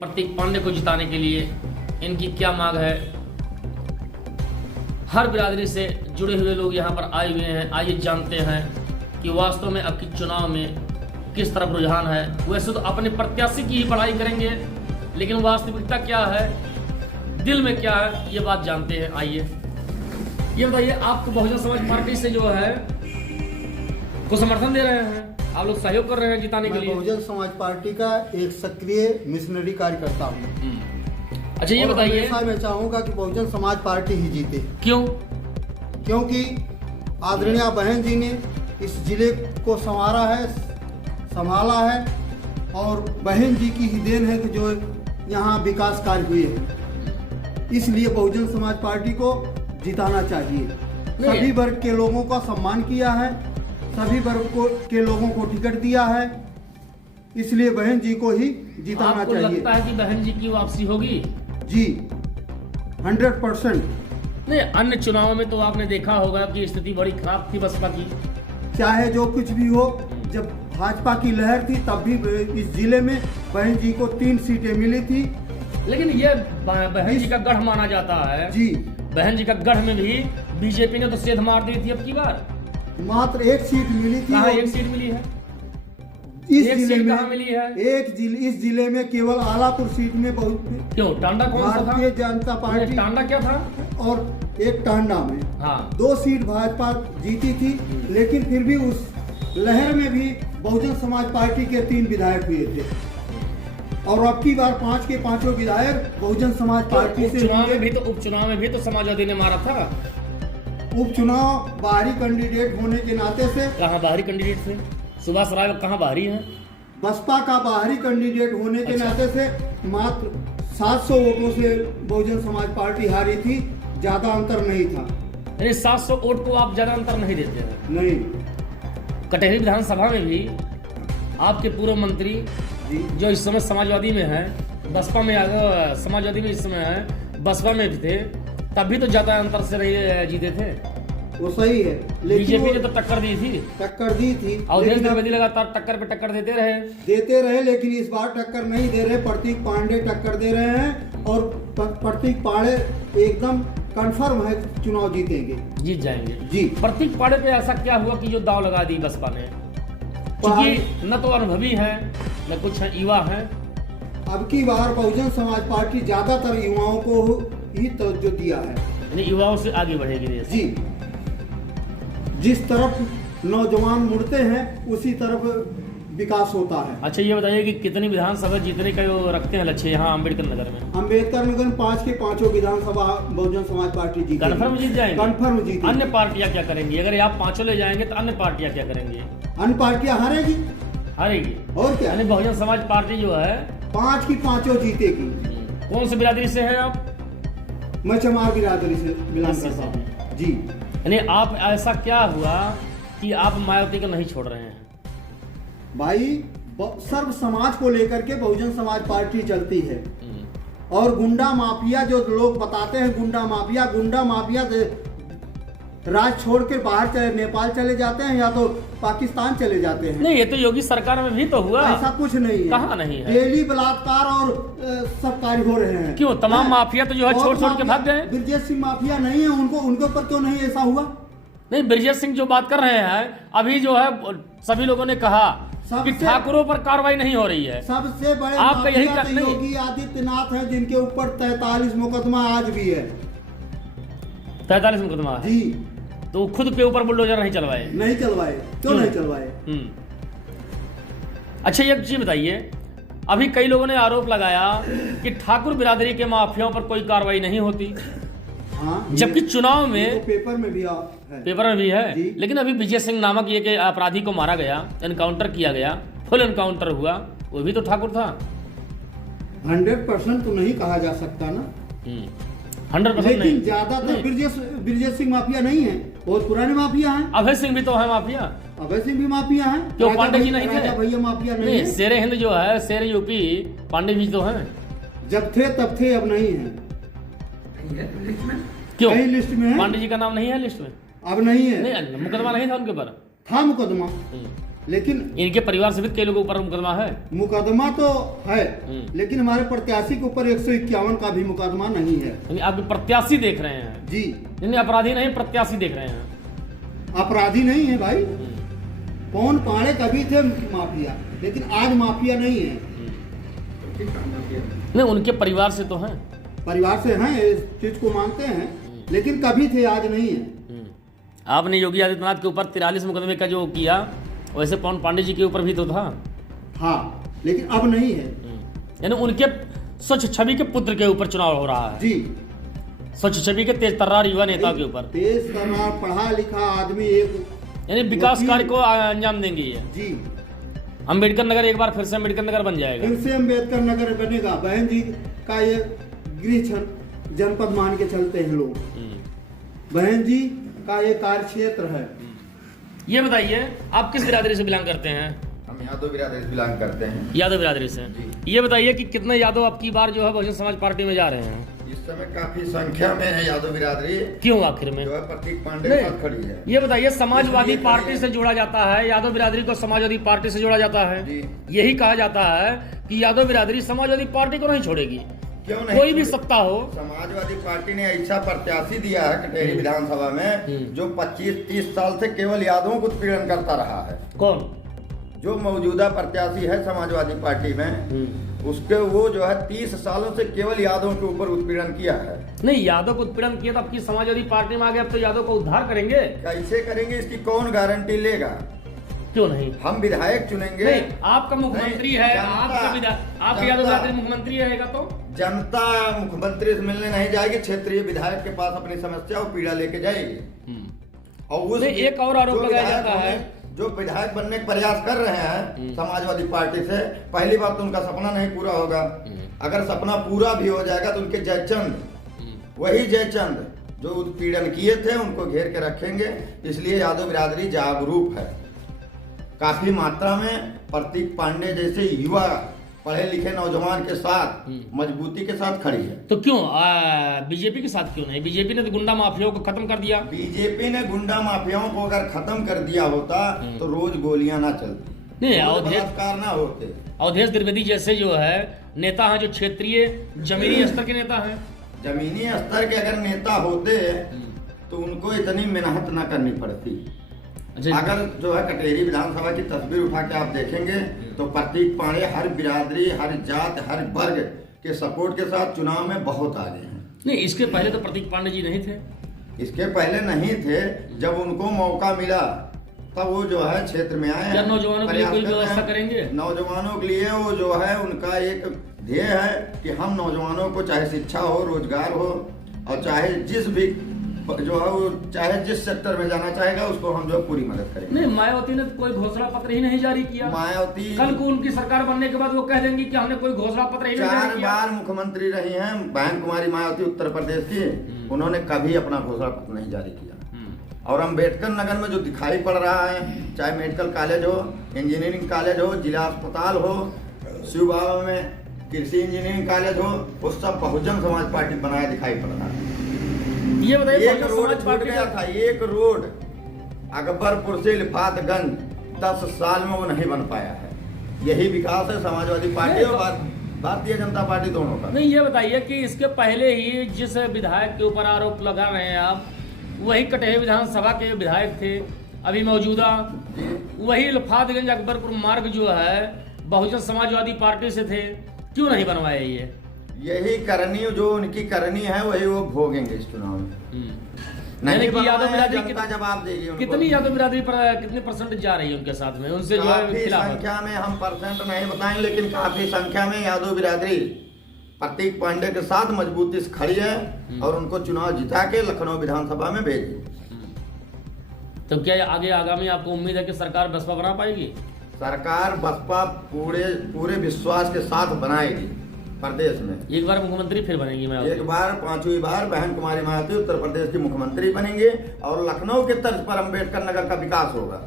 प्रतीक पांडे को जिताने के लिए इनकी क्या मांग है। हर बिरादरी से जुड़े हुए लोग यहाँ पर आए हुए हैं। आइए जानते हैं कि वास्तव में अब की चुनाव में किस तरफ रुझान है। वैसे तो अपने प्रत्याशी की ही पढ़ाई करेंगे, लेकिन वास्तविकता क्या है, दिल में क्या है, ये बात जानते हैं। आइए ये बताइए, आप तो बहुजन समाज पार्टी से जो है को समर्थन दे रहे हैं, आप लोग सहयोग कर रहे हैं जिताने के लिए। बहुजन समाज पार्टी का एक सक्रिय मिशनरी कार्यकर्ता हूँ। अच्छा ये बताइए, मैं चाहूंगा कि बहुजन समाज पार्टी ही जीते। क्यों? क्योंकि आदरणीय बहन जी ने इस जिले को संभाला है और बहन जी की ही देन है कि जो यहाँ विकास कार्य हुए हैं, इसलिए बहुजन समाज पार्टी को जिताना चाहिए। सभी वर्ग के लोगों का सम्मान किया है, सभी वर्ग के लोगों को टिकट दिया है, इसलिए बहन जी को ही जिताना चाहिए। आपको लगता है कि बहन जी की वापसी होगी? जी 100%। नहीं, अन्य चुनावों में तो आपने देखा होगा कि स्थिति बड़ी खराब थी बसपा की। चाहे जो कुछ भी हो, जब भाजपा की लहर थी तब भी इस जिले में बहन जी को 3 सीटें मिली थी। लेकिन ये बहन जी का गढ़ माना जाता है। जी, बहन जी का गढ़ में भी बीजेपी ने तो सेध मार दी थी। अब की बार मात्र 1 सीट मिली थी। कहाँ 1 सीट मिली है? इस एक जिले सीट में कहाँ मिली है? इस जिले में केवल आलापुर सीट में बहुत। क्यों? टांडा कौन सा था? भारतीय जनता पार्टी। टांडा क्या था? और एक टांडा में हाँ 2 सीट भाजपा जीती थी, लेकिन फिर भी उस लहर में भी बहुजन समाज पार्टी के 3 विधायक हुए थे और अब की बार 5 के 5 विधायक बहुजन समाज पार्टी से। उपचुनाव में भी तो समाजवादी ने मारा था। उपचुनाव बाहरी कैंडिडेट होने के नाते से। कहाँ बाहरी कैंडिडेट थे? सुभाष राय कहाँ बाहरी हैं? बसपा का बाहरी कैंडिडेट होने के नाते से मात्र 700 वोटों से बहुजन समाज पार्टी हारी थी, ज्यादा अंतर नहीं था। यानी 700 वोट को आप ज्यादा अंतर नहीं देते हैं? नहीं। कटेहरी विधानसभा में भी आपके पूर्व मंत्री जो इस समय समाजवादी में है, बसपा में समाजवादी में इस समय है, बसपा में भी थे, तब भी तो ज्यादा अंतर से नहीं जीते थे। वो सही है, लेकिन बीजेपी ने तो टक्कर दी थी। अवधेश द्विवेदी लगातार टक्कर पे टक्कर देते रहे, लेकिन इस बार टक्कर नहीं दे रहे। प्रतीक पांडे टक्कर दे रहे हैं और प्रतीक पांडे एकदम कंफर्म है चुनाव जीत जाएंगे जी। प्रतीक पांडे पे ऐसा क्या हुआ कि जो दांव लगा दी बसपा ने? क्योंकि न तो अनुभवी है न कुछ है, युवा है। अब की बार बहुजन समाज पार्टी ज्यादातर युवाओं को ही तवज्जो दिया है, यानी युवाओं से आगे बढ़ेगी देश। जी, जिस तरफ नौजवान मुड़ते हैं उसी तरफ विकास होता है। अच्छा ये बताइए कि कितनी विधानसभा जीतने का रखते हैं लक्ष्य यहाँ अम्बेडकर नगर में? अम्बेडकर नगर में 5 के 5 विधानसभा बहुजन समाज पार्टी जीत कन्फर्म जीत जाएंगे। कन्फर्म जीत। अन्य पार्टियां क्या करेंगी? अगर आप 5 ले जाएंगे तो अन्य पार्टियां क्या करेंगी? अन्य पार्टियां हारेगी और क्या। यानी बहुजन समाज पार्टी जो है 5 की 5 जीतेगी। कौन सी बिरादरी से है आप? मैं चमार बिरादरी से बिलोंग करता हूँ जी। यानी आप ऐसा क्या हुआ कि आप मायावती को नहीं छोड़ रहे हैं? भाई सर्व समाज को लेकर के बहुजन समाज पार्टी चलती है और गुंडा माफिया जो लोग बताते हैं, गुंडा माफिया राज छोड़ के बाहर नेपाल चले जाते हैं या तो पाकिस्तान चले जाते हैं। नहीं, ये तो योगी सरकार में भी तो हुआ। ऐसा कुछ नहीं है। कहाँ नहीं है? डेली बलात्कार और सब कार्य हो रहे हैं। क्यों? तमाम माफिया तो जो है छोड़ के भाग गए। ब्रजेश सिंह माफिया नहीं है, उनके ऊपर क्यों नहीं ऐसा हुआ? नहीं, ब्रजेश सिंह जो बात कर रहे हैं, अभी जो है सभी लोगों ने कहा कि ठाकुरों पर कार्रवाई नहीं हो रही है। सबसे बड़े आपका यही योगी आदित्यनाथ है, जिनके ऊपर 43 मुकदमा आज भी है। 43 मुकदमा जी। तो खुद के ऊपर बुलडोजर नहीं चलवाए? क्यों नहीं चलवाए? अच्छा एक चीज बताइए, अभी कई लोगों ने आरोप लगाया कि ठाकुर बिरादरी के माफियाओं पर कोई कार्रवाई नहीं होती। हाँ, जबकि चुनाव में पेपर में भी है। लेकिन अभी विजय सिंह नामक ये के अपराधी को मारा गया, एनकाउंटर किया गया, फुल एनकाउंटर हुआ, वो भी तो ठाकुर था। 100% तो नहीं कहा जा सकता ना। 100% नहीं। लेकिन ज्यादातर ब्रजेश सिंह माफिया नहीं है, बहुत पुराने माफिया हैं। अभय सिंह भी तो है माफिया। अभय सिंह भी माफिया हैं। क्यों पांडे जी नहीं थे? भैया माफिया नहीं है। शेर हिंद जो है, शेर यूपी, पांडे जी तो हैं। जब थे तब थे, अब नहीं है। क्यों? लिस्ट में है। पांडे जी का नाम नहीं है लिस्ट में? अब नहीं है। नहीं, मुकदमा नहीं था उनके ऊपर? था मुकदमा। लेकिन इनके परिवार सहित कई लोगों के ऊपर मुकदमा है। मुकदमा तो है, लेकिन हमारे प्रत्याशी के ऊपर 151 का भी मुकदमा नहीं है। यानी आप प्रत्याशी देख रहे हैं जी, यानी अपराधी नहीं, प्रत्याशी देख रहे हैं। अपराधी नहीं है भाई। पवन पाड़े कभी थे माफिया, लेकिन आज माफिया नहीं है। नहीं, उनके परिवार से तो हैं, परिवार से हैं, इस चीज को मानते हैं, लेकिन कभी थे, आज नहीं है। आपने योगी आदित्यनाथ के ऊपर 43 मुकदमे का जो किया, वैसे पवन पांडे जी के ऊपर भी तो था। हाँ, लेकिन अब नहीं है। यानी उनके स्वच्छ छवि के पुत्र के ऊपर चुनाव हो रहा है जी, स्वच्छ छवि के तेज तर्रार युवा नेता के ऊपर। तेज तर्रार पढ़ा लिखा आदमी, एक यानी विकास कार्य को अंजाम देंगे ये। जी, अम्बेडकर नगर एक बार फिर से अम्बेडकर नगर बन जाएगा। फिर से अम्बेडकर नगर बनेगा। बहन जी का ये गृह जनपद मान के चलते हैं लोग। बहन जी का ये कार्य क्षेत्र है। ये बताइए, आप किस बिरादरी से बिलोंग करते हैं? हम यादव बिरादरी से बिलोंग करते हैं। यादव बिरादरी से। ये बताइए कि कितने यादव अब की बार जो है बहुजन समाज पार्टी में जा रहे हैं? इस समय काफी संख्या में है यादव बिरादरी। क्यों आखिर में जो है प्रतीक पांडे के साथ खड़ी है। ये बताइए, समाजवादी पार्टी से जोड़ा जाता है, यादव बिरादरी को समाजवादी पार्टी से जोड़ा जाता है। जी। यही कहा जाता है कि यादव बिरादरी समाजवादी पार्टी को नहीं छोड़ेगी, क्यों नहीं? कोई भी सत्ता हो। समाजवादी पार्टी ने ऐसा प्रत्याशी दिया है कटेरी विधानसभा में, जो 25-30 साल से केवल यादवों को उत्पीड़न करता रहा है। कौन? जो मौजूदा प्रत्याशी है समाजवादी पार्टी में, उसके वो जो है 30 सालों से केवल यादवों के ऊपर उत्पीड़न किया है। नहीं, यादव को उत्पीड़न किया तो अब की समाजवादी पार्टी में आ गए, अब तो यादव को उद्धार करेंगे। कैसे करेंगे, इसकी कौन गारंटी लेगा? क्यों नहीं? हम विधायक चुनेंगे। नहीं, आपका मुख्यमंत्री है, आपका यादव बिरादरी मुख्यमंत्री रहेगा तो जनता मुख्यमंत्री से मिलने नहीं जाएगी, क्षेत्रीय विधायक के पास अपनी समस्या और पीड़ा लेके जाएगी। और उस एक और आरोप लगाया जाता है, जो विधायक बनने का प्रयास कर रहे हैं समाजवादी पार्टी से, पहली बात तो उनका सपना नहीं पूरा होगा। अगर सपना पूरा भी हो जाएगा तो उनके जयचंद, वही जयचंद जो उत्पीड़न किए थे, उनको घेर के रखेंगे। इसलिए यादव बिरादरी जागरूक है। काफी मात्रा में प्रतीक पांडे जैसे युवा पढ़े लिखे नौजवान के साथ मजबूती के साथ खड़ी है। तो क्यों बीजेपी के साथ क्यों नहीं? बीजेपी ने तो गुंडा माफियाओं को खत्म कर दिया। बीजेपी ने गुंडा माफियाओं को अगर खत्म कर दिया होता तो रोज गोलियां ना चलती, नहीं, बलात्कार ना होते। अवधेश द्विवेदी जैसे जो है नेता हैं, जो क्षेत्रीय जमीनी स्तर के नेता हैं। जमीनी स्तर के अगर नेता होते तो उनको इतनी मेहनत ना करनी पड़ती। अगर जो है कटेरी विधानसभा की तस्वीर उठा के आप देखेंगे तो प्रतीक पांडे हर बिरादरी, हर जात, हर वर्ग के सपोर्ट के साथ चुनाव में बहुत आगे हैं। नहीं, इसके पहले तो प्रतीक पांडे जी नहीं थे। इसके पहले नहीं थे। जब उनको मौका मिला तब वो जो है क्षेत्र में आए। क्या नौजवानों के लिए कोई व्यवस्था करेंगे? नौजवानों के लिए वो जो है उनका एक ध्येय है कि हम नौजवानों को चाहे शिक्षा हो, रोजगार हो, और चाहे जिस भी जो है वो चाहे जिस सेक्टर में जाना चाहेगा उसको हम जो पूरी मदद करेंगे। नहीं, मायावती ने कोई घोषणा पत्र ही नहीं जारी किया। मायावती कल को उनकी सरकार बनने के बाद वो कह देंगी कि हमने कोई घोषणा पत्र ही नहीं जारी किया। 4 बार मुख्यमंत्री रही हैं बहन कुमारी मायावती उत्तर प्रदेश की, उन्होंने कभी अपना घोषणा पत्र नहीं जारी किया। और अम्बेडकर नगर में जो दिखाई पड़ रहा है, चाहे मेडिकल कॉलेज हो, इंजीनियरिंग कॉलेज हो, जिला अस्पताल हो, शिव बाबा में कृषि इंजीनियरिंग कॉलेज हो, वो सब बहुजन समाज पार्टी बनाया दिखाई पड़ रहा है। ये बताइए, एक रोड छूट गया था, एक रोड अकबरपुर से इल्फातगंज 10 साल में वो नहीं बन पाया है। यही विकास है समाजवादी पार्टी और भारतीय जनता पार्टी दोनों का। नहीं, ये बताइए कि इसके पहले ही जिस विधायक के ऊपर आरोप लगा रहे हैं आप, वही कटेरी विधानसभा के विधायक थे अभी मौजूदा, वही इल्फातगंज अकबरपुर मार्ग जो है बहुजन समाजवादी पार्टी से थे, क्यों नहीं बनवाए ये? यही करनी जो उनकी करनी है वही वो भोगेंगे इस चुनाव में। नहीं कि यादव बिरादरी जवाब देगी उनको। कितनी यादव बिरादरी पर कितने परसेंट जा रही है उनके साथ में, उनसे जो है खिलाफ? संख्या में हम परसेंट नहीं बताएंगे, लेकिन काफी संख्या में यादव बिरादरी प्रतीक पांडे के साथ मजबूती से खड़ी है और उनको चुनाव जिता के लखनऊ विधानसभा में भेजी। तो क्या आगे आगामी आपको उम्मीद है कि सरकार बसपा बना पाएगी? सरकार बसपा पूरे विश्वास के साथ बनाएगी प्रदेश में। एक बार मुख्यमंत्री फिर बनेगी मायावती? एक बार 5वीं बार बहन कुमारी मायावती उत्तर प्रदेश की मुख्यमंत्री बनेंगे और लखनऊ के तर्ज पर अम्बेडकर नगर का विकास होगा।